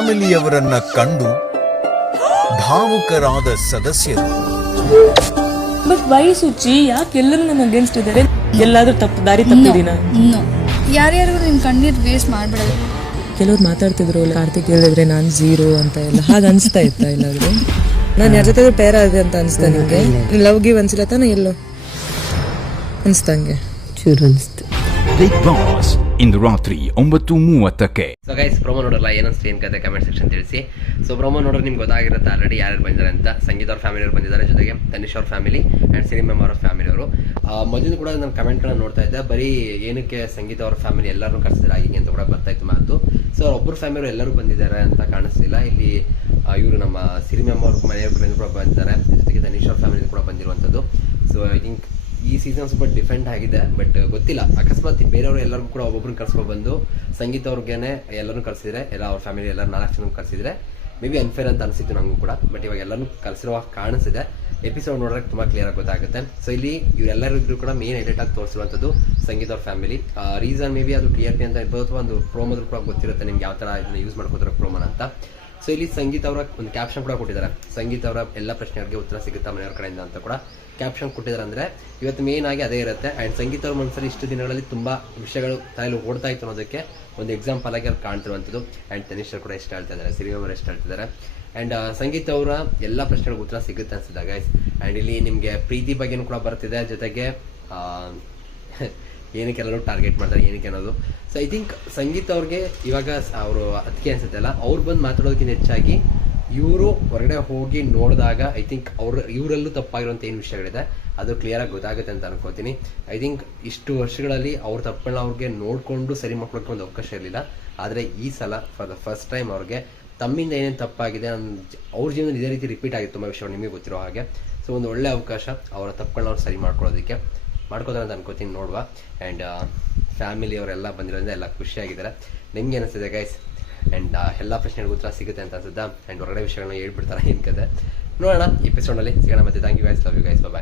ಫ್ಯಾಮಿಲಿಯವರನ್ನ ಕಂಡು ಭಾವುಕರಾದ ಸದಸ್ಯರು. But why Suchi ಯಾಕೆ ಎಲ್ಲರೂ ನನ್ನ ಅಗೇನ್ಸ್ಟ್ ಇದ್ದಾರೆ? ಎಲ್ಲಾದ್ರೂ ತಪ್ಪು ದಾರಿ ತಪ್ಪಿದೀನ? ನೋ ಯಾರ್ಯಾರಿಗೂ ನಿನ್ ಕಣ್ಣೀರ್ ವೇಸ್ಟ್ ಮಾಡ್ಬಿಡೋದು ಕೆಲವ್ರು ಮಾತಾಡ್ತಿದ್ರು ಕಾರ್ತಿಕ್ ಹೇಳಿದ್ರೆ ನಾನು ಝೀರೋ ಅಂತ ಎಲ್ಲ. ಹಾಗೆ ಅನ್ಸ್ತಾ ಇತ್ತ ಎಲ್ಲಾದ್ರೂ ನಾನು ಯಾರ ಜೊತೆ ಪೇರ್ ಆಗಿದೆ ಅಂತ ಅನ್ಸ್ತಾ ನಿಮಗೆ? ಲವ್ ಗಿವ್ ಅನ್ಸಿಲ್ಲ ತಾನೆ ಎಲ್ಲೋ? ಅನ್ಸ್ತಂಗೆ ಚೂರು ಅನಿಸ್ತು. ಬಿಗ್ ಬಾಸ್ ಇಂದು ರಾತ್ರಿ ಒಂಬತ್ತು ಮೂವತ್ತಕ್ಕೆ. ಸೊ ಗೈಸ್ ಪ್ರೊಮೋ ನೋಡಲ್ಲ, ಏನನ್ಸ್ತು, ಏನು ಕತೆ ಕಮೆಂಟ್ ಸೆಕ್ಷನ್ ತಿಳಿಸಿ. ಸೊ ಪ್ರೊಮೋ ನೋಡೋರು ನಿಮ್ಗೆ ಗೊತ್ತಾಗಿರುತ್ತೆ ಆಲ್ರೆಡಿ ಯಾರ್ಯಾರು ಬಂದಿದ್ದಾರೆ ಅಂತ. ಸಂಗೀತ ಅವ್ರ ಫ್ಯಾಮಿಲಿ ಅವರು ಬಂದಿದ್ದಾರೆ, ಜೊತೆಗೆ ತನಿಷ್ ಅವ್ರ ಫ್ಯಾಮಿಲಿ ಆ್ಯಂಡ್ ಸಿನಿಮಾ ಅವರ ಫ್ಯಾಮಿಲಿ ಅವರು. ಮೊದಲು ಕೂಡ ನಾನು ಕಮೆಂಟ್ಗಳನ್ನ ನೋಡ್ತಾ ಇದ್ದೆ. ಬರೀ ಏನಕ್ಕೆ ಸಂಗೀತ ಅವ್ರ ಫ್ಯಾಮಿಲಿ ಎಲ್ಲರೂ ಕರ್ಸಿದ್ರೆ ಹಿಂಗೆ ಅಂತ ಕೂಡ ಬರ್ತಾ ಇತ್ತು ಮಾತು ಸೊ ಒಬ್ಬರು ಫ್ಯಾಮಿಲಿ ಎಲ್ಲರೂ ಬಂದಿದ್ದಾರೆ ಅಂತ ಕಾಣಿಸ್ತಿಲ್ಲ. ಇಲ್ಲಿ ಇವರು ನಮ್ಮ ಸಿನಿಮಾ ಅವ್ರ ಮನೆಯವ್ರ ಕೂಡ ಬಂದಿದ್ದಾರೆ. ಜೊತೆಗೆ ತನಿಷ್ ಅವ್ರ ಫ್ಯಾಮಿಲಿ ಕೂಡ ಬಂದಿರುವಂಥದ್ದು. ಸೊ ಐ ಥಿಂಕ್ ಈ ಸೀಸನ್ ಸ್ವಲ್ಪ ಡಿಫ್ರೆಂಟ್ ಆಗಿದೆ ಬಟ್ ಗೊತ್ತಿಲ್ಲ. ಅಕಸ್ಮಾತ್ ಬೇರೆಯವರು ಎಲ್ಲರಿಗೂ ಕೂಡ ಒಬ್ಬೊಬ್ರನ್ನ ಕರ್ಸ್ಕೊಂಡು ಬಂದು ಸಂಗೀತ ಅವ್ರಿಗೇನೆ ಎಲ್ಲರೂ ಕರ್ಸಿದ್ರೆ, ಎಲ್ಲ ಅವ್ರ ಫ್ಯಾಮಿಲಿ ಎಲ್ಲ ನಾಲ್ಕು ಜನ ಕರ್ಸಿದ್ರೆ ಮೇ ಬಿ ಅನ್ಫೇರ್ ಅಂತ ಅನಿಸಿತ್ತು ನಂಗೂ ಕೂಡ ಬಟ್ ಇವಾಗ ಎಲ್ಲರೂ ಕಲಿಸಿರುವ ಕಾಣಿಸಿದೆ. ಎಪಿಸೋಡ್ ನೋಡೋಕೆ ತುಂಬ ಕ್ಲಿಯರ್ ಆಗಿ ಗೊತ್ತಾಗುತ್ತೆ. ಸೊ ಇಲ್ಲಿ ಇವರೆಲ್ಲರಿಗೂ ಕೂಡ ಮೇನ್ ಹೈಲೈಟ್ ಆಗಿ ತೋರಿಸಿರುವಂಥದ್ದು ಸಂಗೀತ ಅವ್ರ ಫ್ಯಾಮಿಲಿ ರೀಸನ್ ಮೇ ಬಿ ಅದು ಟಿ ಅಂತ ಇರ್ಬೋದು, ಅಥವಾ ಒಂದು ಪ್ರೋಮೋದ್ರು ಕೂಡ ಗೊತ್ತಿರುತ್ತೆ ನಿಮ್ಗೆ ಯಾವ ಥರ ಇದನ್ನು ಯೂಸ್ ಮಾಡ್ಕೋತಾರೆ ಪ್ರೋಮೋನ ಅಂತ. ಸೊ ಇಲ್ಲಿ ಸಂಗೀತ ಅವರ ಒಂದು ಕ್ಯಾಪ್ಷನ್ ಕೂಡ ಕೊಟ್ಟಿದ್ದಾರೆ. ಸಂಗೀತ ಅವರ ಎಲ್ಲ ಪ್ರಶ್ನೆಗಳಿಗೆ ಉತ್ತರ ಸಿಗುತ್ತಾ ಮನೆಯವ್ರ ಕಡೆಯಿಂದ ಅಂತ ಕೂಡ ಕ್ಯಾಪ್ಷನ್ ಕೊಟ್ಟಿದ್ದಾರೆ ಅಂದ್ರೆ ಇವತ್ತು ಮೇನ್ ಆಗಿ ಅದೇ ಇರುತ್ತೆ. ಅಂಡ್ ಸಂಗೀತ ಅವ್ರ ಮನಸ್ಸಲ್ಲಿ ಇಷ್ಟು ದಿನಗಳಲ್ಲಿ ತುಂಬಾ ವಿಷಯಗಳು ತಲೆಯಲ್ಲಿ ಓಡ್ತಾ ಇತ್ತು ಅನ್ನೋದಕ್ಕೆ ಒಂದು ಎಕ್ಸಾಂಪಲ್ ಆಗಿ ಅವ್ರು ಕಾಣ್ತಿರುವಂಥದ್ದು. ಅಂಡ್ ತನಿಷ್ ಕೂಡ ಎಷ್ಟು ಹೇಳ್ತಾ ಇದ್ದಾರೆ. ಸಿರಿ ಅವರು ಎಷ್ಟು ಹೇಳ್ತಿದ್ದಾರೆ ಅಂಡ್ ಸಂಗೀತ ಅವರ ಎಲ್ಲ ಪ್ರಶ್ನೆಗಳಿಗೆ ಉತ್ತರ ಸಿಗುತ್ತೆ ಅನ್ಸಿದ್ದಾಗ ಅಂಡ್ ಇಲ್ಲಿ ನಿಮಗೆ ಪ್ರೀತಿ ಬಗ್ಗೆನೂ ಕೂಡ ಬರ್ತಿದೆ. ಜೊತೆಗೆ ಏನಕ್ಕೆ ಎಲ್ಲರೂ ಟಾರ್ಗೆಟ್ ಮಾಡ್ತಾರೆ, ಏನಕ್ಕೆ ಅನ್ನೋದು. ಸೊ ಐ ಥಿಂಕ್ ಸಂಗೀತ ಅವ್ರಿಗೆ ಇವಾಗ ಅವರು ಅದಕ್ಕೆ ಅನ್ಸುತ್ತೆ ಅಲ್ಲ, ಅವ್ರು ಬಂದು ಮಾತಾಡೋದಕ್ಕಿಂತ ಹೆಚ್ಚಾಗಿ ಇವರು ಹೊರಗಡೆ ಹೋಗಿ ನೋಡಿದಾಗ ಐ ಥಿಂಕ್ ಅವ್ರ ಇವರಲ್ಲೂ ತಪ್ಪಾಗಿರುವಂಥ ಏನು ವಿಷಯಗಳಿದೆ, ಅದು ಕ್ಲಿಯರ್ ಆಗಿ ಗೊತ್ತಾಗುತ್ತೆ ಅಂತ ಅನ್ಕೋತೀನಿ. ಐ ಥಿಂಕ್ ಇಷ್ಟು ವರ್ಷಗಳಲ್ಲಿ ಅವ್ರ ತಪ್ಪನ್ನ ಅವ್ರಿಗೆ ನೋಡಿಕೊಂಡು ಸರಿ ಮಾಡ್ಕೊಳಕ್ಕೆ ಒಂದು ಅವಕಾಶ ಇರಲಿಲ್ಲ. ಆದರೆ ಈ ಸಲ ಫಾರ್ ದ ಫಸ್ಟ್ ಟೈಮ್ ಅವ್ರಿಗೆ ತಮ್ಮಿಂದ ಏನೇನು ತಪ್ಪಾಗಿದೆ ಅವ್ರ ಜೀವನದಲ್ಲಿ ಇದೇ ರೀತಿ ರಿಪೀಟ್ ಆಗಿತ್ತು, ತುಂಬ ವಿಷಯ ನಿಮಗೆ ಗೊತ್ತಿರೋ ಹಾಗೆ. ಸೊ ಒಂದು ಒಳ್ಳೆ ಅವಕಾಶ ಅವರ ತಪ್ಪುಗಳನ್ನ ಅವ್ರು ಸರಿ ಮಾಡ್ಕೊಳ್ಳೋದಕ್ಕೆ. ಮಾಡ್ಕೋತಾರೆ ಅಂತ ಅನ್ಕೋತೀನಿ, ನೋಡುವ. ಆ್ಯಂಡ್ ಫ್ಯಾಮಿಲಿಯವರೆಲ್ಲ ಬಂದಿರೋದ್ರಿಂದ ಎಲ್ಲ ಖುಷಿಯಾಗಿದ್ದಾರೆ. ನಿಮ್ಗೆ ಅನಿಸ್ತಿದೆ ಗೈಸ್ ಆ್ಯಂಡ್ ಎಲ್ಲ ಪ್ರಶ್ನೆಗಳಿಗೆ ಉತ್ತರ ಸಿಗುತ್ತೆ ಅಂತ ಅನ್ಸುತ್ತಾ? ಆ್ಯಂಡ್ ಹೊರಗಡೆ ವಿಷಯಗಳನ್ನ ಹೇಳ್ಬಿಡ್ತಾರೆ ಏನು ಕತೆ? ನೋಡೋಣ ಎಪಿಸೋಡ್ನಲ್ಲಿ ಸಿಗೋಣ ಮತ್ತೆ. Thank you guys love you guys bye